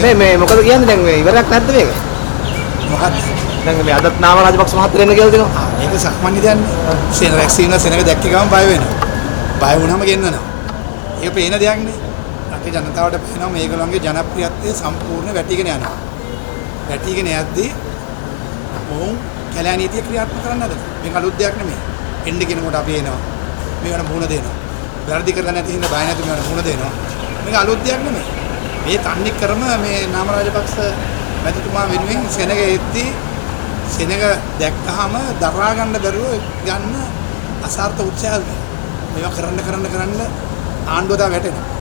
මේ මොකද කියන්නේ දැන් මේ ඉවරයක් නැද්ද මේක? මොකක්ද? දැන් මේ අදත් නාම රාජපක්ෂ මහත්තයා එන්න කියලා දෙනවා. මේක සාමාන්‍ය දෙයක් නේ. සෙනග වැක්සින් වල සෙනග දැක්ක ගමන් බය වෙනවා. බය වුණාම ගෙන්නනවා. ඒක පේන දෙයක් නේ. රටේ ජනතාවට පේනවා මේගොල්ලන්ගේ ජනප්‍රියත්වය සම්පූර්ණ වැටිගෙන යනවා. වැටිගෙන යද්දී මොවුන් කැලෑ නීතිය ක්‍රියාත්මක කරන්න හදනවා. මේක අලුත් දෙයක් නෙමෙයි. එන්න කෙනෙකුට අපි එනවා. මේකට මුහුණ දෙනවා. වැරදි කරලා නැති හින්දා බය නැති මේකට මුහුණ දෙනවා. මේක අලුත් දෙයක් නෙමෙයි. මේ තන්නේ ක්‍රම මේ නාම රාජපක්ෂ මැතිතුමා වෙනුවෙන් සෙනග එද්දී සෙනග දැක්කහම දරා ගන්න බැරුව ගන්න අසාර්ථක උත්සාහයක්. මේවා කරන්න ආණ්ඩුව දා වැටෙනවා.